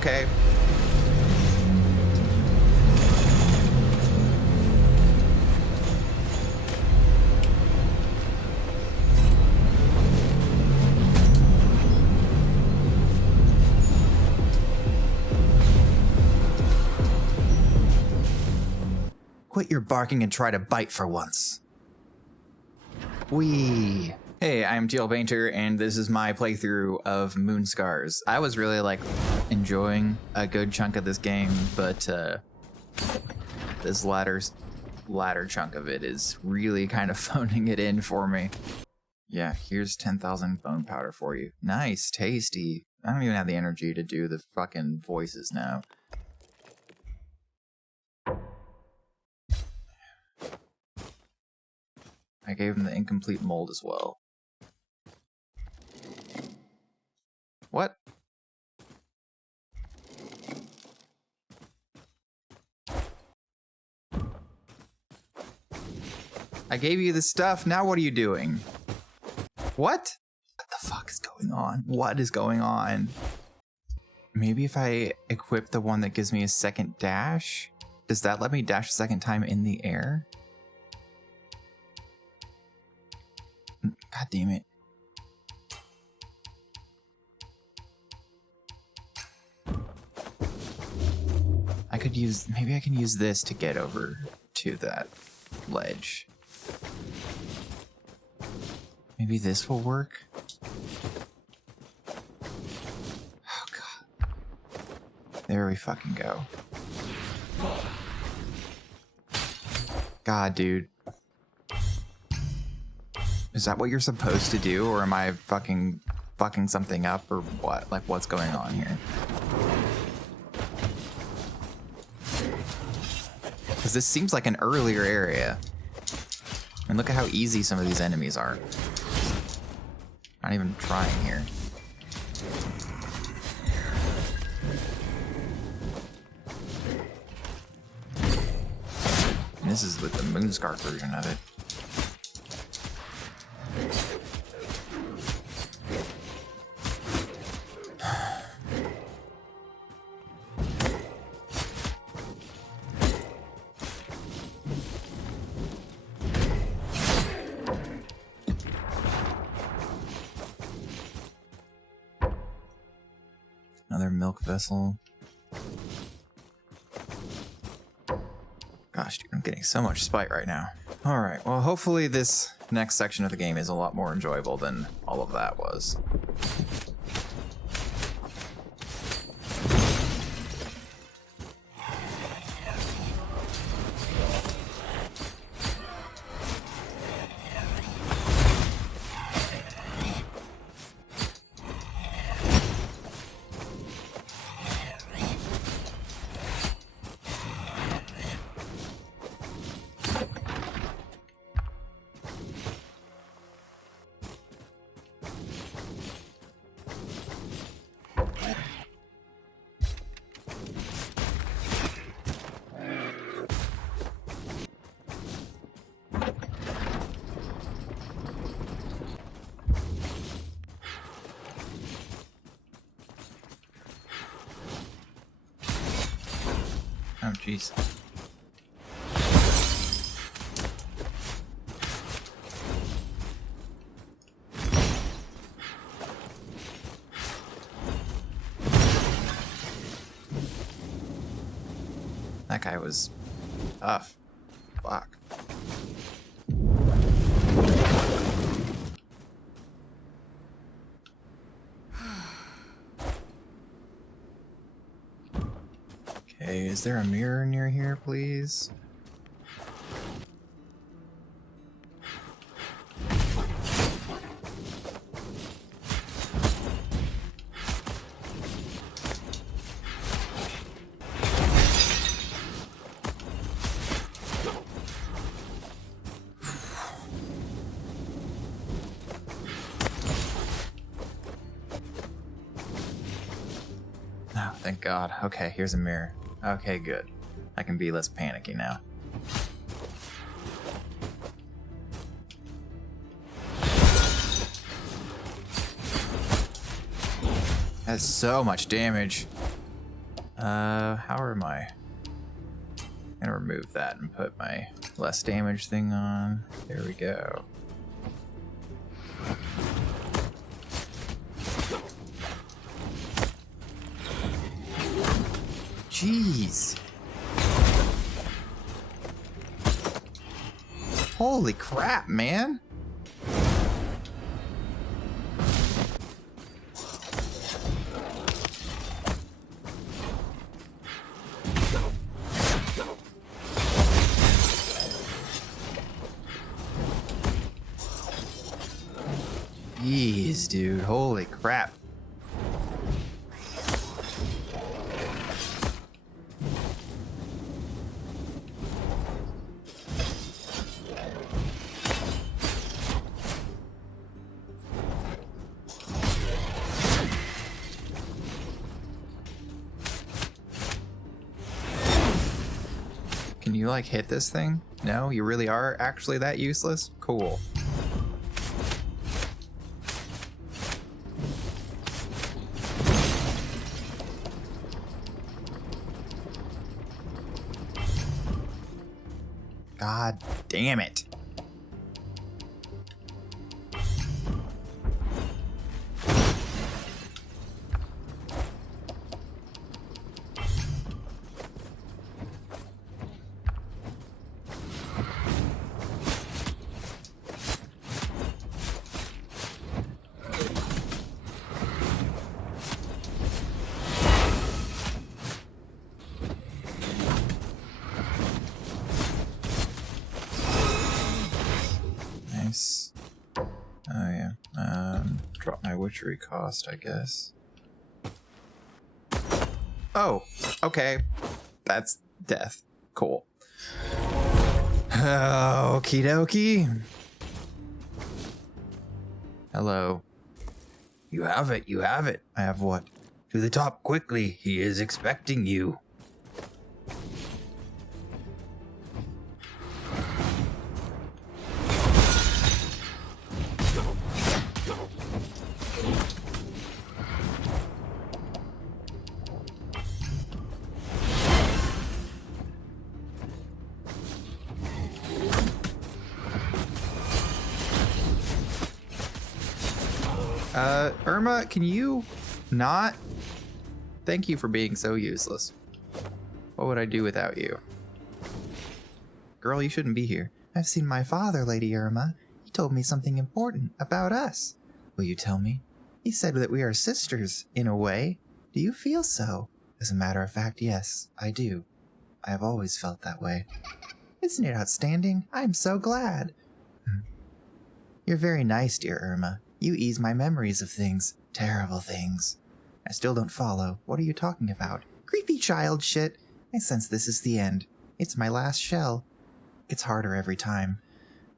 Okay. Quit your barking and try to bite for once. Wee. Hey, I'm tlbainter, and this is my playthrough of Moonscars. I was really like enjoying a good chunk of this game, but this latter chunk of it is really kind of phoning it in for me. Yeah, here's 10,000 bone powder for you. Nice, tasty. I don't even have the energy to do the fucking voices now. I gave him the incomplete mold as well. What? I gave you the stuff, now what are you doing? What? What the fuck is going on? What is going on? Maybe if I equip the one that gives me a second dash? Does that let me dash a second time in the air? God damn it. I could use, maybe I can use this to get over to that ledge. Maybe this will work? Oh god. There we fucking go. God, dude. Is that what you're supposed to do, or am I fucking something up, or what? Like, what's going on here? Because this seems like an earlier area. And look at how easy some of these enemies are. Not even trying here. And this is with the Moonscar version of it. Another milk vessel. Gosh, dude, I'm getting so much spite right now. Alright, well, hopefully this next section of the game is a lot more enjoyable than all of that was. Oh, jeez. That guy was tough. Fuck. Okay, is there a mirror near here, please? Oh, thank God. Okay, here's a mirror. Okay, good. I can be less panicky now. That's so much damage. How am I? I'm gonna remove that and put my less damage thing on. There we go. Jeez. Holy crap, man. Jeez, dude. Holy crap. Can you, like, hit this thing? No? You really are actually that useless? Cool. God damn it. Nice. Oh yeah. Drop my witchery cost, I guess. Oh, okay. That's death. Cool. Okie dokie. Hello. You have it, you have it. I have what? To the top quickly, he is expecting you. Irma, can you not? Thank you for being so useless. What would I do without you? Girl, you shouldn't be here. I've seen my father, Lady Irma. He told me something important about us. Will you tell me? He said that we are sisters, in a way. Do you feel so? As a matter of fact, yes, I do. I have always felt that way. Isn't it outstanding? I'm so glad. You're very nice, dear Irma. You ease my memories of things. Terrible things. I still don't follow. What are you talking about? Creepy child shit. I sense this is the end. It's my last shell. It's harder every time.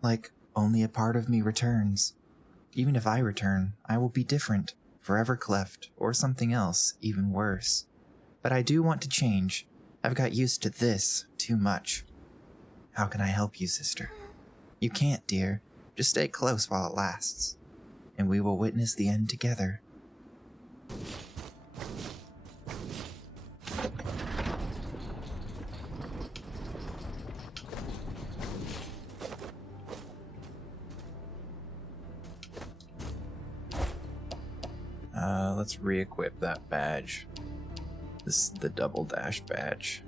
Like, only a part of me returns. Even if I return, I will be different. Forever cleft, or something else, even worse. But I do want to change. I've got used to this too much. How can I help you, sister? You can't, dear. Just stay close while it lasts. And we will witness the end together. Let's re-equip that badge. This is the double dash badge.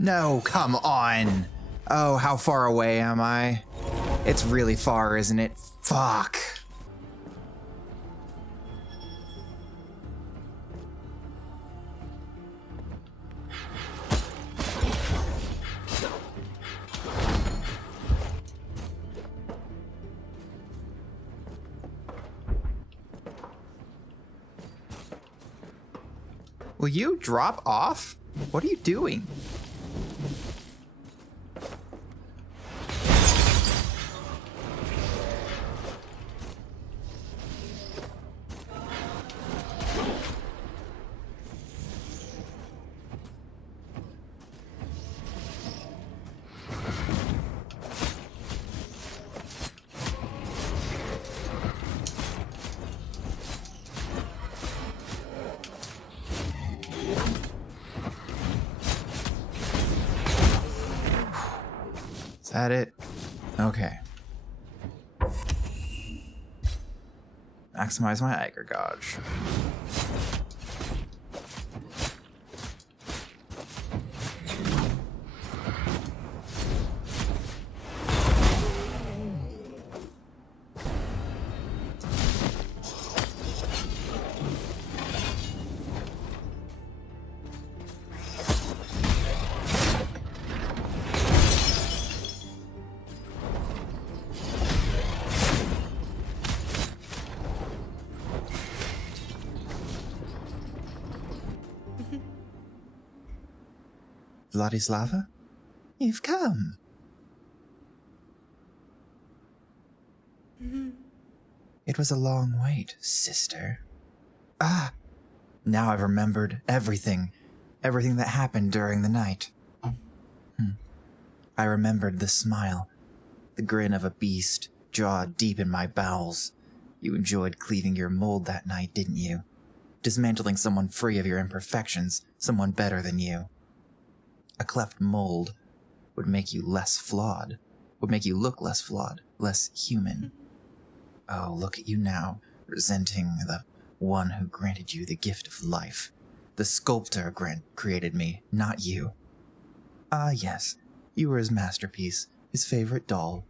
No, come on. Oh, how far away am I? It's really far, isn't it? Fuck. Will you drop off? What are you doing? Is that it? Okay. Maximize my 𝕮𝖆𝖕𝖊𝖑. Vladislava? You've come. It was a long wait, sister. Ah, now I've remembered everything. Everything that happened during the night. I remembered the smile, the grin of a beast, jaw deep in my bowels. You enjoyed cleaving your mold that night, didn't you? Dismantling someone free of your imperfections, someone better than you. A cleft mold would make you less flawed, would make you look less flawed, less human. Oh, look at you now, resenting the one who granted you the gift of life. The sculptor created me, not you. Ah, yes, you were his masterpiece, his favorite doll.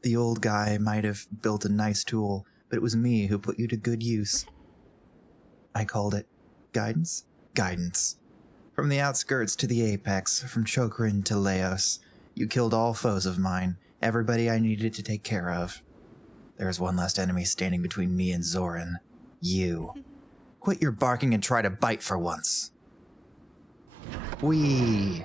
The old guy might have built a nice tool, but it was me who put you to good use. I called it guidance? Guidance. From the outskirts to the apex, from Chokrin to Laos, you killed all foes of mine, everybody I needed to take care of. There is one last enemy standing between me and Zoran. You. Quit your barking and try to bite for once. Whee!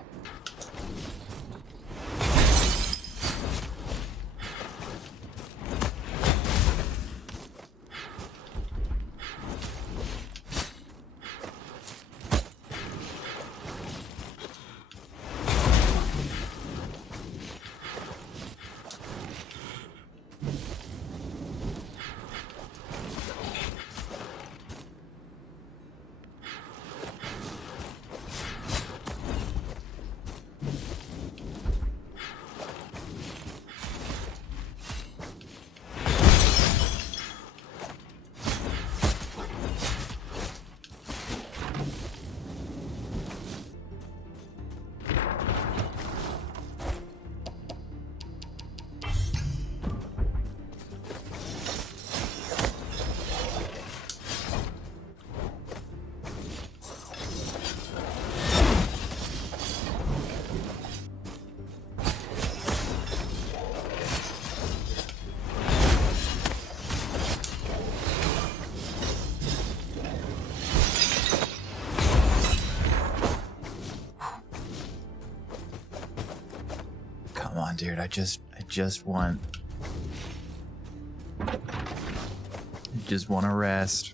Come on, dude, I just want to rest.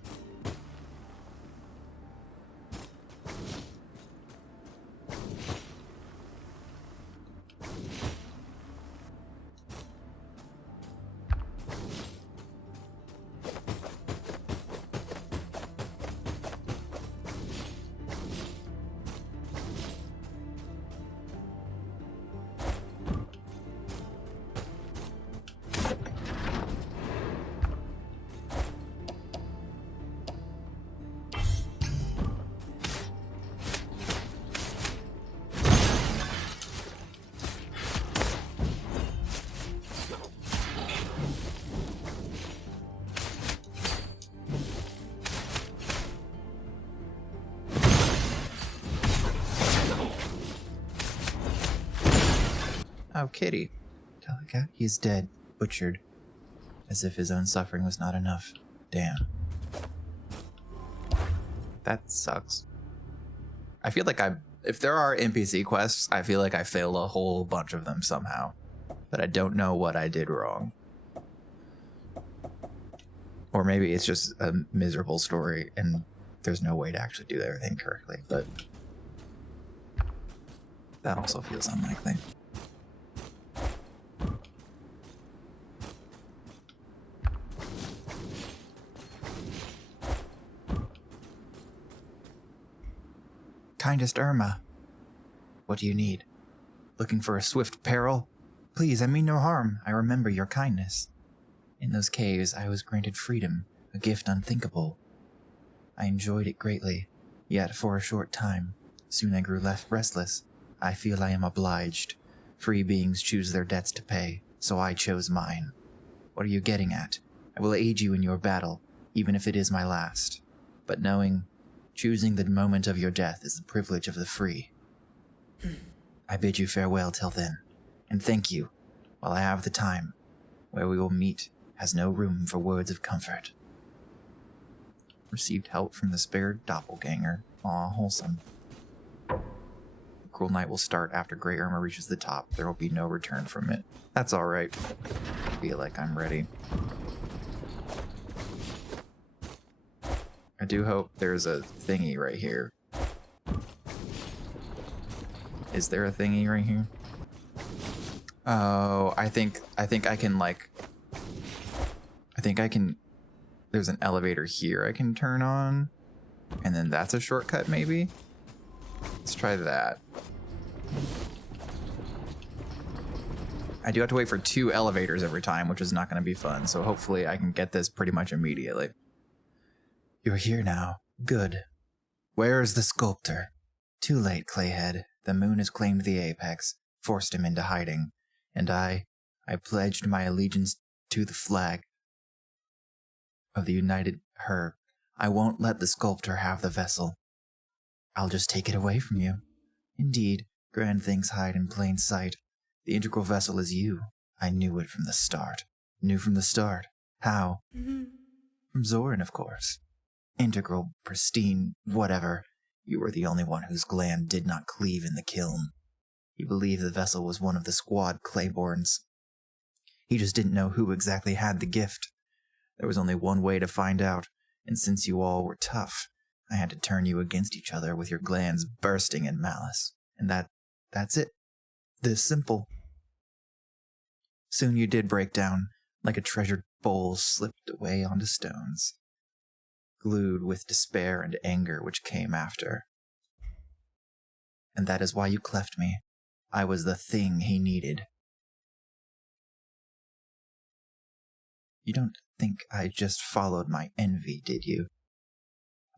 Oh, kitty. Telika, he is dead, butchered, as if his own suffering was not enough. Damn. That sucks. I feel like if there are NPC quests, I feel like I failed a whole bunch of them somehow. But I don't know what I did wrong. Or maybe it's just a miserable story and there's no way to actually do everything correctly, but that also feels unlikely. Kindest Irma, what do you need? Looking for a swift peril? Please, I mean no harm. I remember your kindness. In those caves, I was granted freedom, a gift unthinkable. I enjoyed it greatly, yet for a short time. Soon I grew less restless. I feel I am obliged. Free beings choose their debts to pay, so I chose mine. What are you getting at? I will aid you in your battle, even if it is my last. But choosing the moment of your death is the privilege of the free. I bid you farewell till then, and thank you, while I have the time. Where we will meet has no room for words of comfort. Received help from the spared doppelganger. Aw, wholesome. The cruel night will start after Grey Irma reaches the top. There will be no return from it. That's alright. I feel like I'm ready. I do hope there's a thingy right here. Is there a thingy right here? Oh, I think I can like... I think I can... There's an elevator here I can turn on. And then that's a shortcut, maybe? Let's try that. I do have to wait for 2 elevators every time, which is not going to be fun. So hopefully I can get this pretty much immediately. You're here now. Good. Where is the sculptor? Too late, Clayhead. The moon has claimed the apex, forced him into hiding. And I pledged my allegiance to the flag of the 𝕮𝖍𝖆𝖕𝖕𝖙. I won't let the sculptor have the vessel. I'll just take it away from you. Indeed, grand things hide in plain sight. The integral vessel is you. I knew it from the start. Knew from the start. How? From Zoran, of course. Integral, pristine, whatever. You were the only one whose gland did not cleave in the kiln. He believed the vessel was one of the squad Claibornes. He just didn't know who exactly had the gift. There was only one way to find out, and since you all were tough, I had to turn you against each other with your glands bursting in malice. And that's it. This simple. Soon you did break down, like a treasured bowl slipped away onto stones, glued with despair and anger which came after. And that is why you cleft me. I was the thing he needed. You don't think I just followed my envy, did you?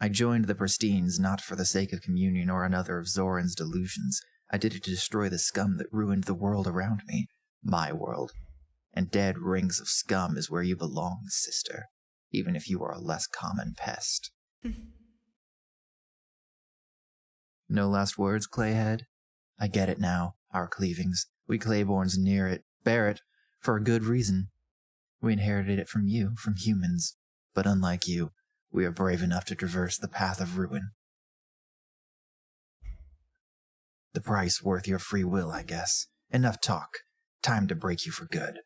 I joined the Pristines not for the sake of communion or another of Zoran's delusions. I did it to destroy the scum that ruined the world around me. My world. And dead rings of scum is where you belong, sister, even if you are a less common pest. No last words, Clayhead? I get it now, our cleavings. We Claibornes near it, bear it, for a good reason. We inherited it from you, from humans. But unlike you, we are brave enough to traverse the path of ruin. The price worth your free will, I guess. Enough talk. Time to break you for good.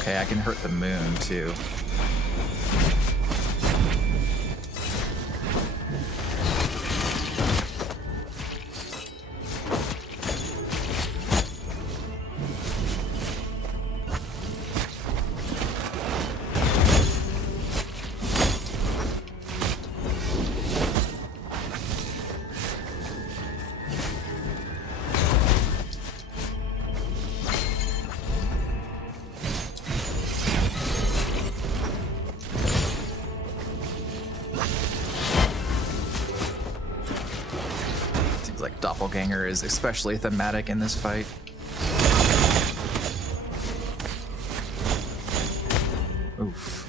Okay, I can hurt the moon, too. 𝕮𝖍𝖆𝖕𝖙 is especially thematic in this fight. Oof.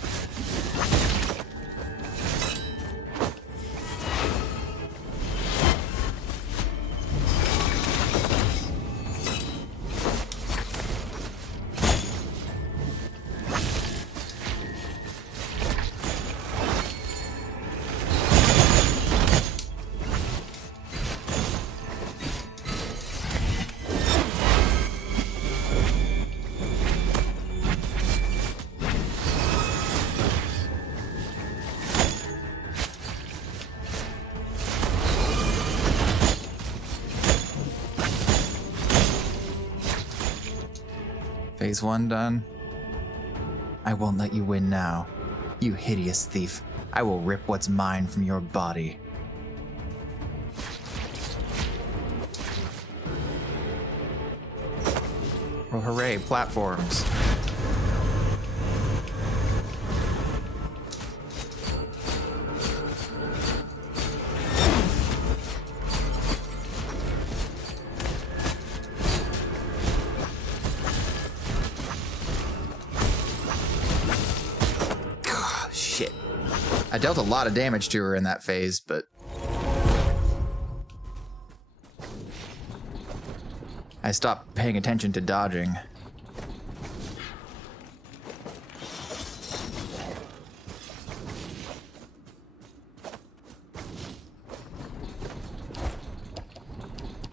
Phase 1 done. I won't let you win now. You hideous thief. I will rip what's mine from your body. Oh, hooray, platforms. Shit. I dealt a lot of damage to her in that phase, but I stopped paying attention to dodging.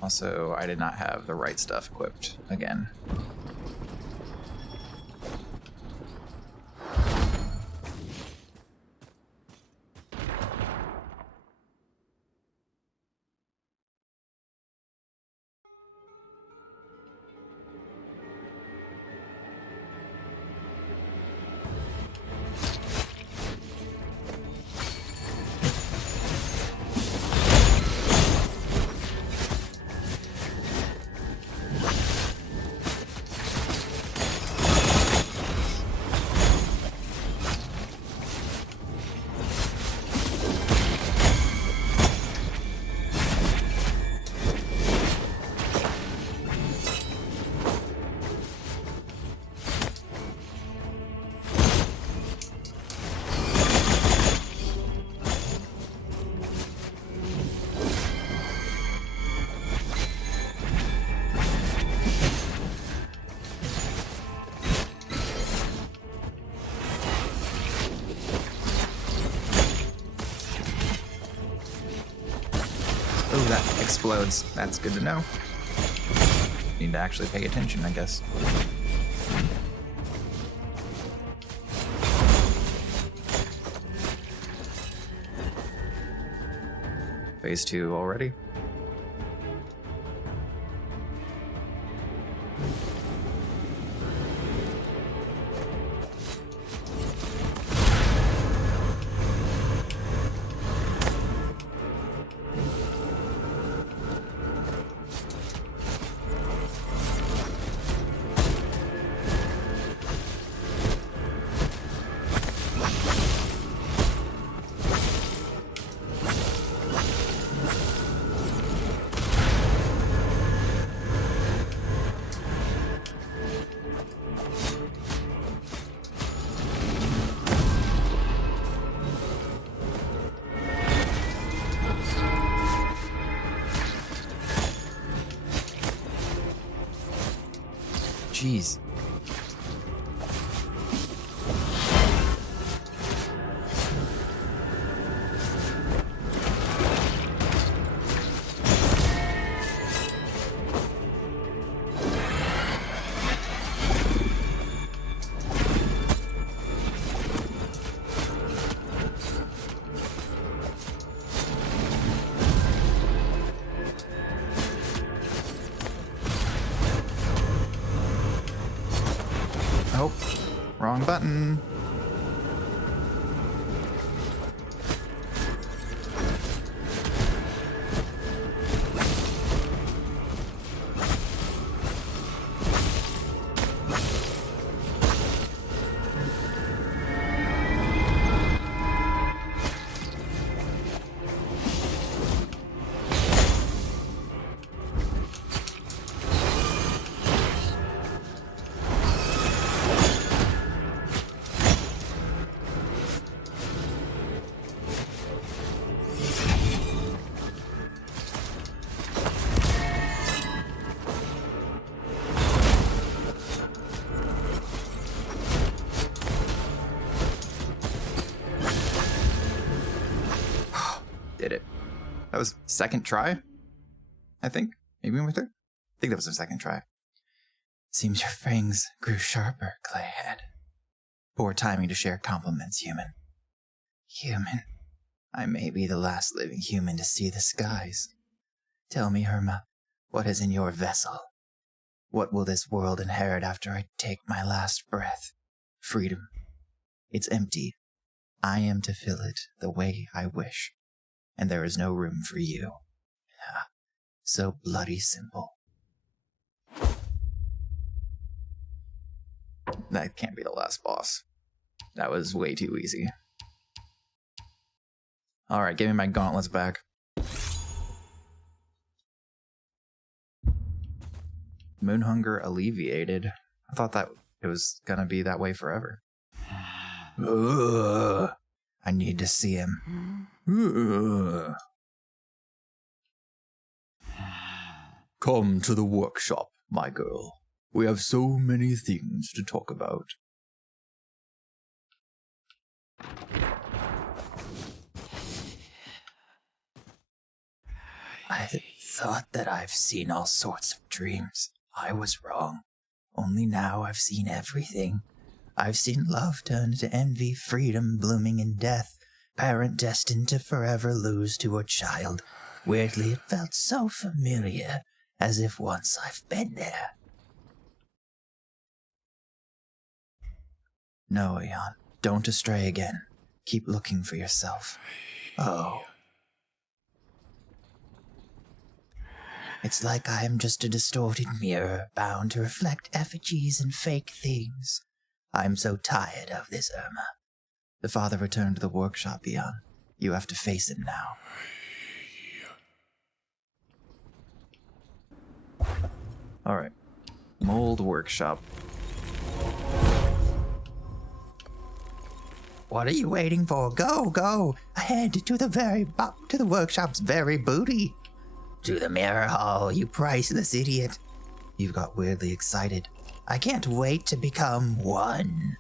Also, I did not have the right stuff equipped again. Oh, that explodes. That's good to know. Need to actually pay attention, I guess. Phase 2 already. Jeez. Oh, wrong button. Did it. That was second try, I think. Maybe my third? I think that was the second try. Seems your fangs grew sharper, Clayhead. Poor timing to share compliments, human. Human. I may be the last living human to see the skies. Tell me, Irma, what is in your vessel? What will this world inherit after I take my last breath? Freedom. It's empty. I am to fill it the way I wish, and there is no room for you. Ah, so bloody simple. That can't be the last boss. That was way too easy. Alright, give me my gauntlets back. Moon hunger alleviated. I thought that it was gonna be that way forever. Ugh, I need to see him. Ugh. Come to the workshop, my girl. We have so many things to talk about. I thought that I've seen all sorts of dreams. I was wrong. Only now I've seen everything. I've seen love turn to envy, freedom blooming in death, parent destined to forever lose to a child. Weirdly, it felt so familiar, as if once I've been there. No, Aeon, don't astray again. Keep looking for yourself. Oh. It's like I am just a distorted mirror, bound to reflect effigies and fake things. I'm so tired of this, Irma. The father returned to the workshop, Aeon. You have to face him now. Alright. Mold workshop. What are you waiting for? Go, go! Ahead to the workshop's very booty. To the mirror hall, you priceless idiot. You've got weirdly excited. I can't wait to become one.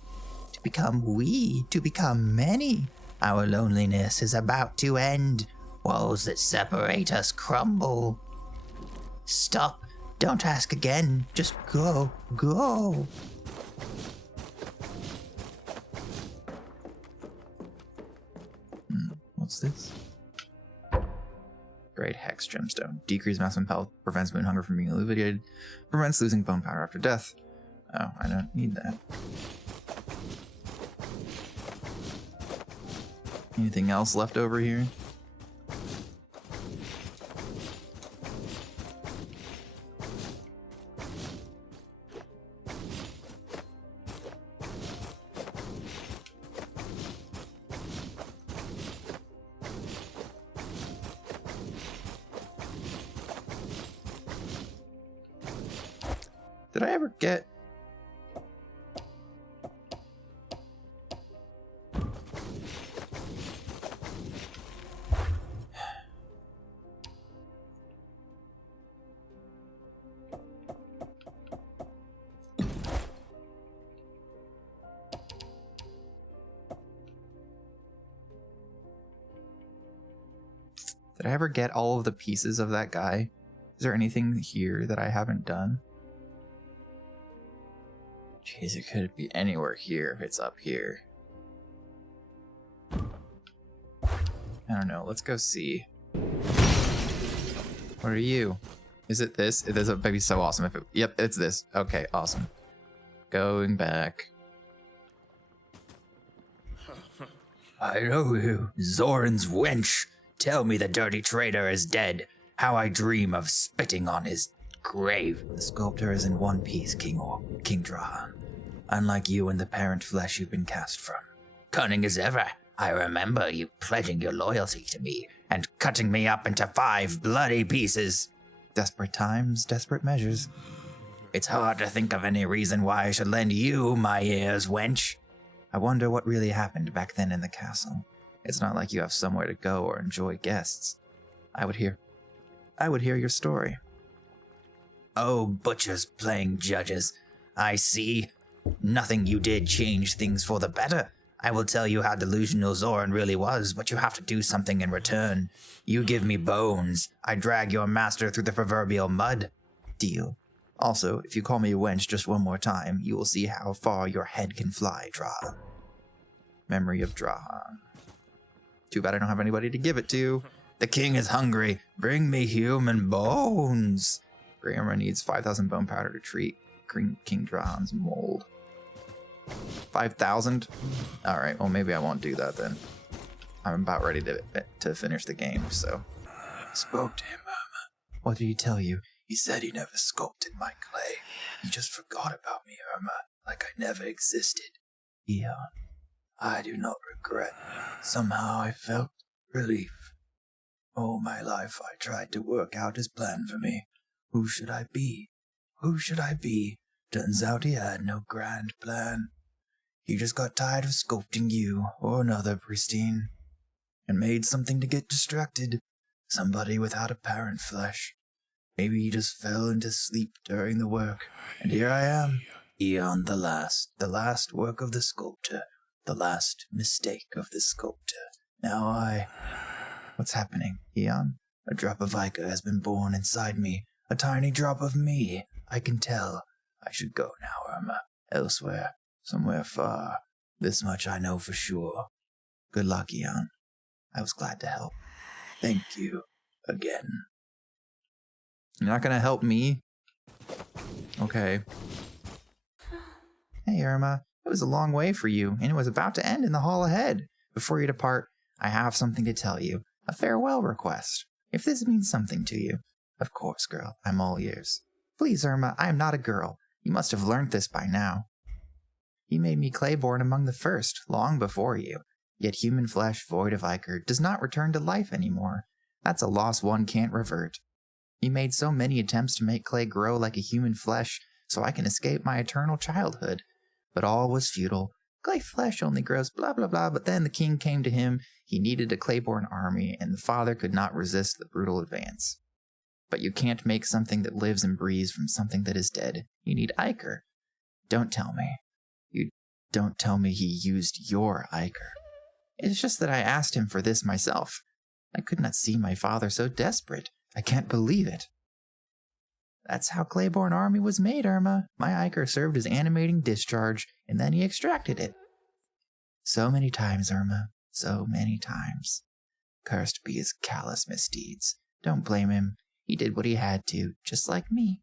To become we. To become many. Our loneliness is about to end. Walls that separate us crumble. Stop. Don't ask again. Just go. Go. What's this? Great Hex Gemstone. Decrease maximum health, prevents moon hunger from being alleviated, prevents losing bone power after death. Oh, I don't need that. Anything else left over here? Did I ever get... Did I ever get all of the pieces of that guy? Is there anything here that I haven't done? Jeez, it could be anywhere here if it's up here. I don't know. Let's go see. What are you? Is it this? This would be so awesome if it... Yep, it's this. Okay, awesome. Going back. I know you, Zoran's wench. Tell me the dirty traitor is dead. How I dream of spitting on his grave. The sculptor is in one piece, King Drahan. Unlike you and the parent flesh you've been cast from. Cunning as ever, I remember you pledging your loyalty to me and cutting me up into 5 bloody pieces. Desperate times, desperate measures. It's hard to think of any reason why I should lend you my ears, wench. I wonder what really happened back then in the castle. It's not like you have somewhere to go or enjoy guests. I would hear your story. Oh, butchers playing judges. I see. Nothing you did changed things for the better. I will tell you how delusional Zoran really was, but you have to do something in return. You give me bones. I drag your master through the proverbial mud. Deal. Also, if you call me a wench just one more time, you will see how far your head can fly, Drahan. Memory of Drahan. Too bad I don't have anybody to give it to. The king is hungry. Bring me human bones. Irma needs 5,000 bone powder to treat King Drahan's mold. 5,000? Alright, well maybe I won't do that then. I'm about ready to finish the game, so. I spoke to him, Irma. What did he tell you? He said he never sculpted my clay. He just forgot about me, Irma, like I never existed. Eon. I do not regret. Somehow I felt relief. All my life I tried to work out his plan for me. Who should I be? Who should I be? Turns out he had no grand plan. He just got tired of sculpting you or another pristine, and made something to get distracted. Somebody without apparent flesh. Maybe he just fell into sleep during the work, and here I am, Eon the last work of the sculptor, the last mistake of the sculptor. Now What's happening, Eon? A drop of 𝕊𝖑𝖘 has been born inside me, a tiny drop of me. I can tell. I should go now, Irma. Elsewhere, somewhere far. This much I know for sure. Good luck, Eon. I was glad to help. Thank you again. You're not gonna help me? Okay. Hey, Irma. It was a long way for you, and it was about to end in the hall ahead. Before you depart, I have something to tell you. A farewell request. If this means something to you. Of course, girl. I'm all ears. Please, Irma, I am not a girl. You must have learnt this by now. He made me clay-born among the first, long before you. Yet human flesh, void of 𝕊𝖑𝖘, does not return to life anymore. That's a loss one can't revert. He made so many attempts to make clay grow like a human flesh, so I can escape my eternal childhood. But all was futile. Clay flesh only grows blah blah blah, but then the king came to him. He needed a clay-born army, and the father could not resist the brutal advance. But you can't make something that lives and breathes from something that is dead. You need 𝕊𝖑𝖘. Don't tell me. You don't tell me he used your 𝕊𝖑𝖘. It's just that I asked him for this myself. I could not see my father so desperate. I can't believe it. That's how Clayborn Army was made, Irma. My 𝕊𝖑𝖘 served as animating discharge, and then he extracted it. So many times, Irma. So many times. Cursed be his callous misdeeds. Don't blame him. He did what he had to, just like me.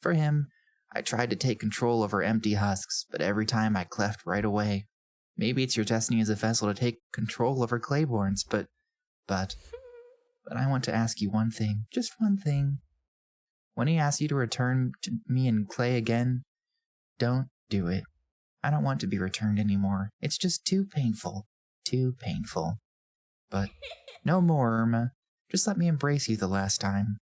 For him, I tried to take control over empty husks, but every time I cleft right away. Maybe it's your destiny as a vessel to take control over Clayborns, but I want to ask you one thing, just one thing. When he asks you to return to me in clay again, don't do it. I don't want to be returned anymore. It's just too painful. Too painful. But no more, Irma. Just let me embrace you the last time.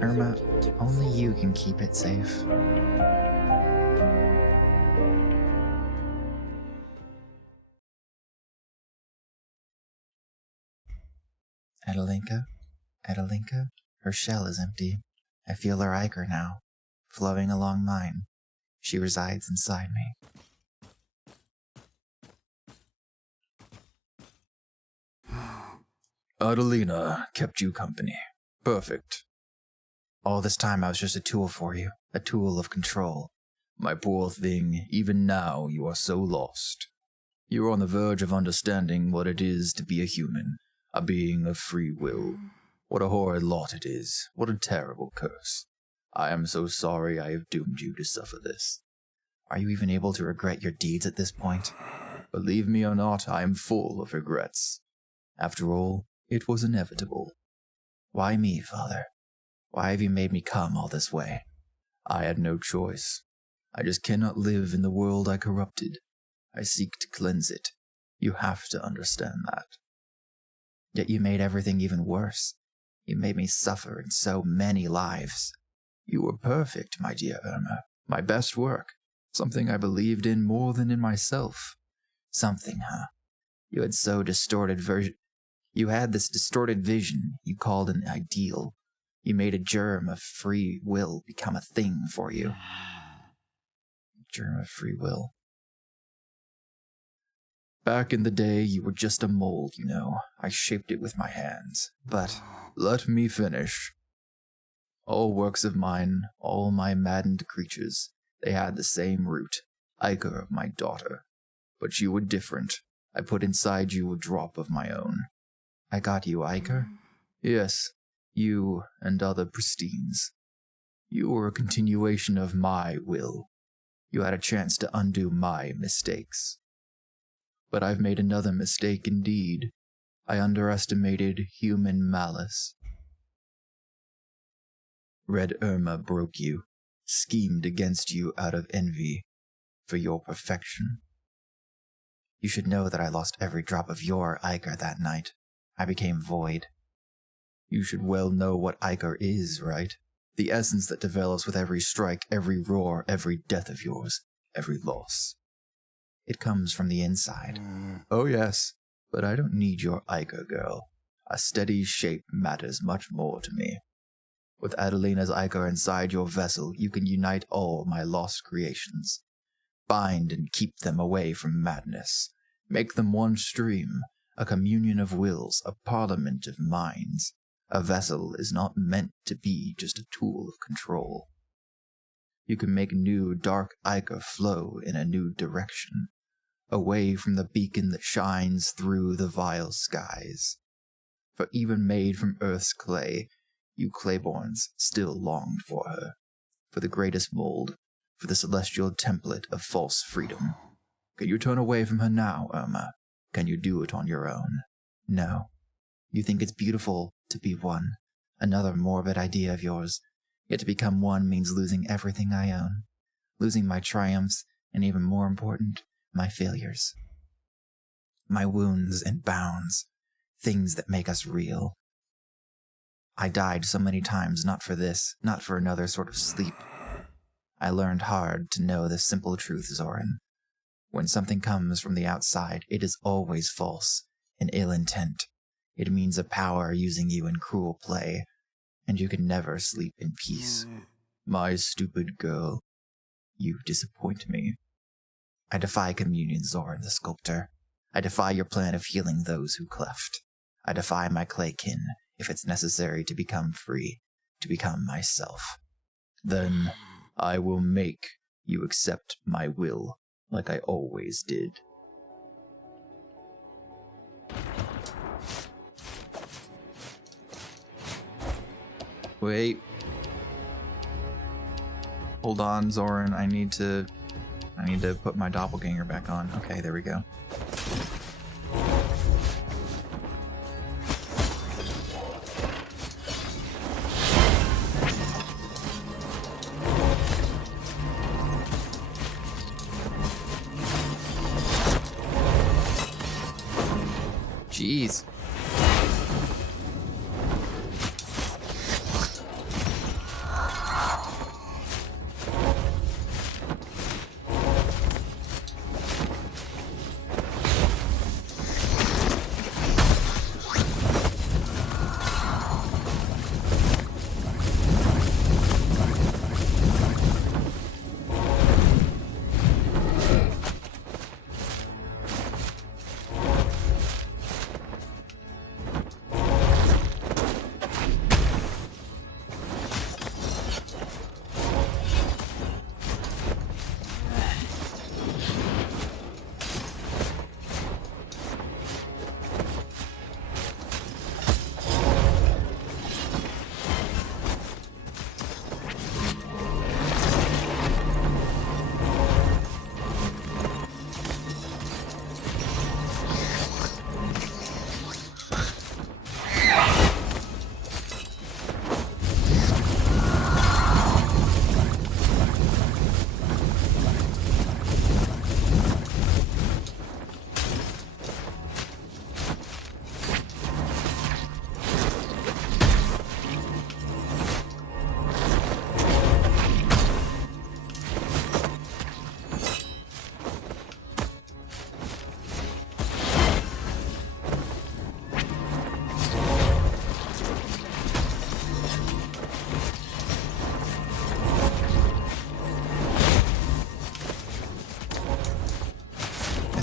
Irma, only you can keep it safe. 𝕮𝖊𝖐𝖑, her shell is empty. I feel her 𝕊𝖑𝖘 now, flowing along mine. She resides inside me. Adelina kept you company. Perfect. All this time I was just a tool for you, a tool of control. My poor thing, even now you are so lost. You are on the verge of understanding what it is to be a human, a being of free will. What a horrid lot it is, what a terrible curse. I am so sorry I have doomed you to suffer this. Are you even able to regret your deeds at this point? Believe me or not, I am full of regrets. After all, it was inevitable. Why me, Father? Why have you made me come all this way? I had no choice. I just cannot live in the world I corrupted. I seek to cleanse it. You have to understand that. Yet you made everything even worse. You made me suffer in so many lives. You were perfect, my dear Irma. My best work. Something I believed in more than in myself. Something, huh? You had You had this distorted vision you called an ideal. You made a germ of free will become a thing for you. Germ of free will. Back in the day, you were just a mold, you know. I shaped it with my hands. But let me finish. All works of mine, all my maddened creatures, they had the same root, 𝕮𝑑𝖊𝖕𝖐 of my daughter. But you were different. I put inside you a drop of my own. I got you, 𝕮𝑑𝖊𝖕𝖐? Yes, you and other pristines. You were a continuation of my will. You had a chance to undo my mistakes. But I've made another mistake indeed. I underestimated human malice. Red Irma broke you, schemed against you out of envy for your perfection. You should know that I lost every drop of your 𝕮𝑑𝖊𝖕𝖐 that night. I became void. You should well know what 𝕮𝑑𝖊𝖕𝖐 is, right? The essence that develops with every strike, every roar, every death of yours, every loss. It comes from the inside. Oh yes, but I don't need your 𝕮𝑑𝖊𝖕𝖐, girl. A steady shape matters much more to me. With Adelina's 𝕮𝑑𝖊𝖕𝖐 inside your vessel, you can unite all my lost creations. Bind and keep them away from madness. Make them one stream, a communion of wills, a parliament of minds. A vessel is not meant to be just a tool of control. You can make new dark 𝕮𝑑𝖊𝖕𝖐 flow in a new direction, away from the beacon that shines through the vile skies. For even made from earth's clay, you Clayborns still longed for her, for the greatest mold, for the celestial template of false freedom. Can you turn away from her now, Irma? Can you do it on your own? No. You think it's beautiful to be one. Another morbid idea of yours. Yet to become one means losing everything I own. Losing my triumphs, and even more important, my failures. My wounds and bounds. Things that make us real. I died so many times not for this, not for another sort of sleep. I learned hard to know the simple truth, Zoran. When something comes from the outside, it is always false, an ill intent. It means a power using you in cruel play, and you can never sleep in peace. My stupid girl, you disappoint me. I defy communion, Zoran the Sculptor. I defy your plan of healing those who cleft. I defy my claykin, if it's necessary to become free, to become myself. Then I will make you accept my will, like I always did. Wait. Hold on, Zoran. I need to put my doppelganger back on. Okay, there we go. Jeez.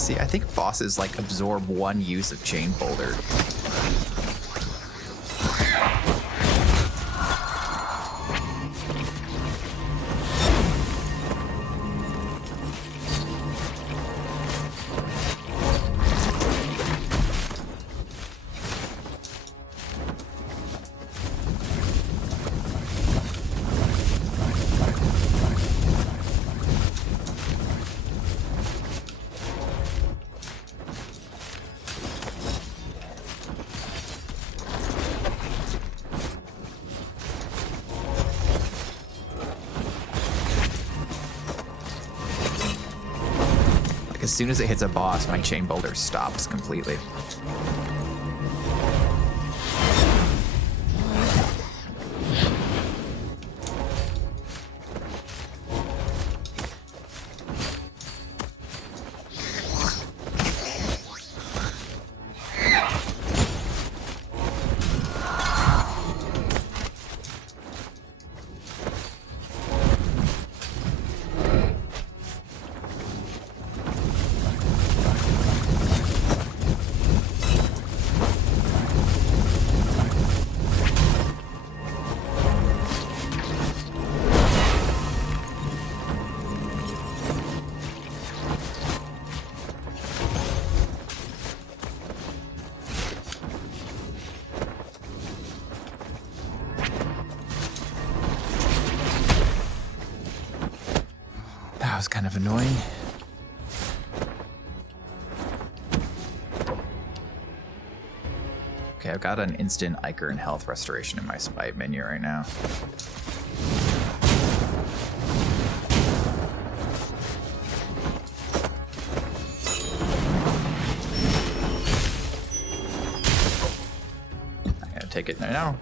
See, I think bosses like absorb one use of Chain Boulder. As soon as it hits a boss, my Chain Boulder stops completely. That was kind of annoying. Okay, I've got an instant Ichor and health restoration in my spite menu right now. I gotta take it now.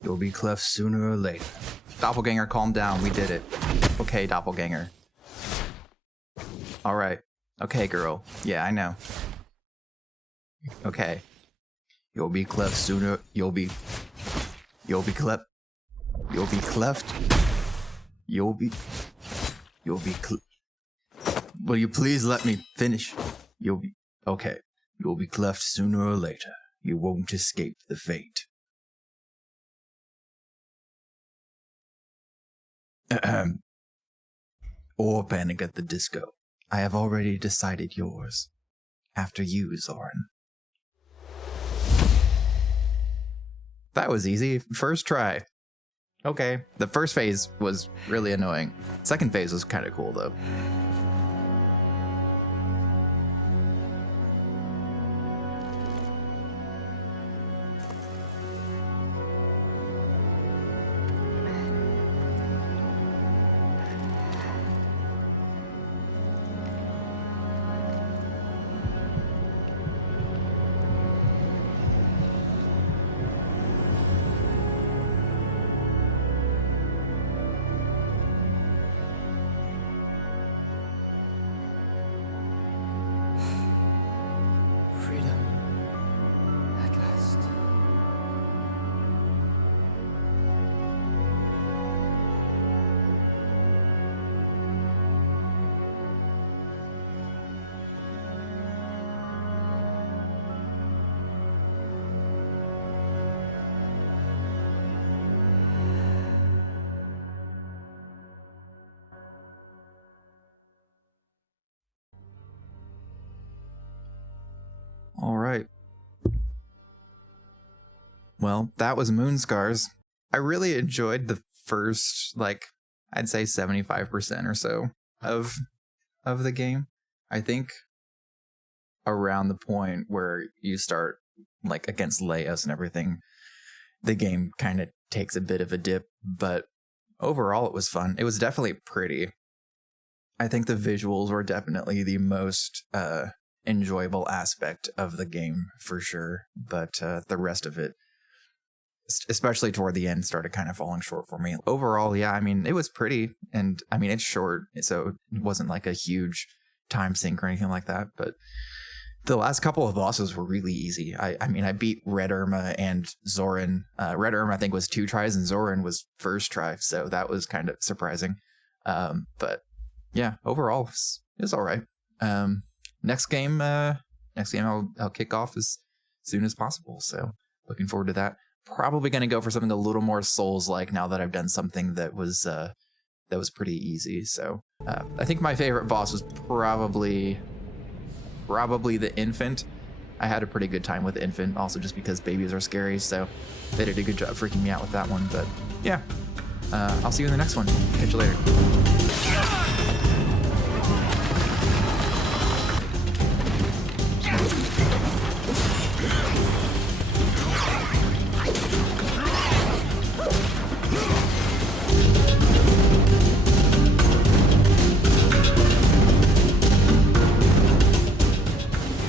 You'll be cleft sooner or later. Doppelganger, calm down. We did it. Okay, Doppelganger. All right. Okay, girl. Yeah, I know. Okay. You'll be cleft sooner. You'll be cleft. You'll be cleft. You'll be Will you please let me finish? Okay. You'll be cleft sooner or later. You won't escape the fate. Or Panic at the Disco. I have already decided yours. After you, Zoran. that was easy. First try. Okay. The first phase was really annoying. Second phase was kind of cool though. Freedom. At last. All right. Well, that was Moonscars. I really enjoyed the first, like, I'd say 75% or so of the game. I think around the point where you start, like, against 𝕮𝖆𝖆𝖕𝖙 and everything, the game kind of takes a bit of a dip, but overall it was fun. It was definitely pretty. I think the visuals were definitely the most enjoyable aspect of the game for sure, but the rest of it, especially toward the end, started kind of falling short for me. Overall, yeah, I mean, it was pretty, and I mean, it's short, so it wasn't like a huge time sink or anything like that, but the last couple of bosses were really easy. I mean, I beat Red Irma and Zoran. Red Irma, I think, was 2 tries, and Zoran was first try, so that was kind of surprising. But yeah, overall, it was all right. Next game I'll kick off as soon as possible, so looking forward to that. Probably going to go for something a little more Souls-like now that I've done something that was pretty easy. So I think my favorite boss was probably the infant. I had a pretty good time with the infant, also just because babies are scary, so they did a good job freaking me out with that one. But yeah, I'll see you in the next one. Catch you later.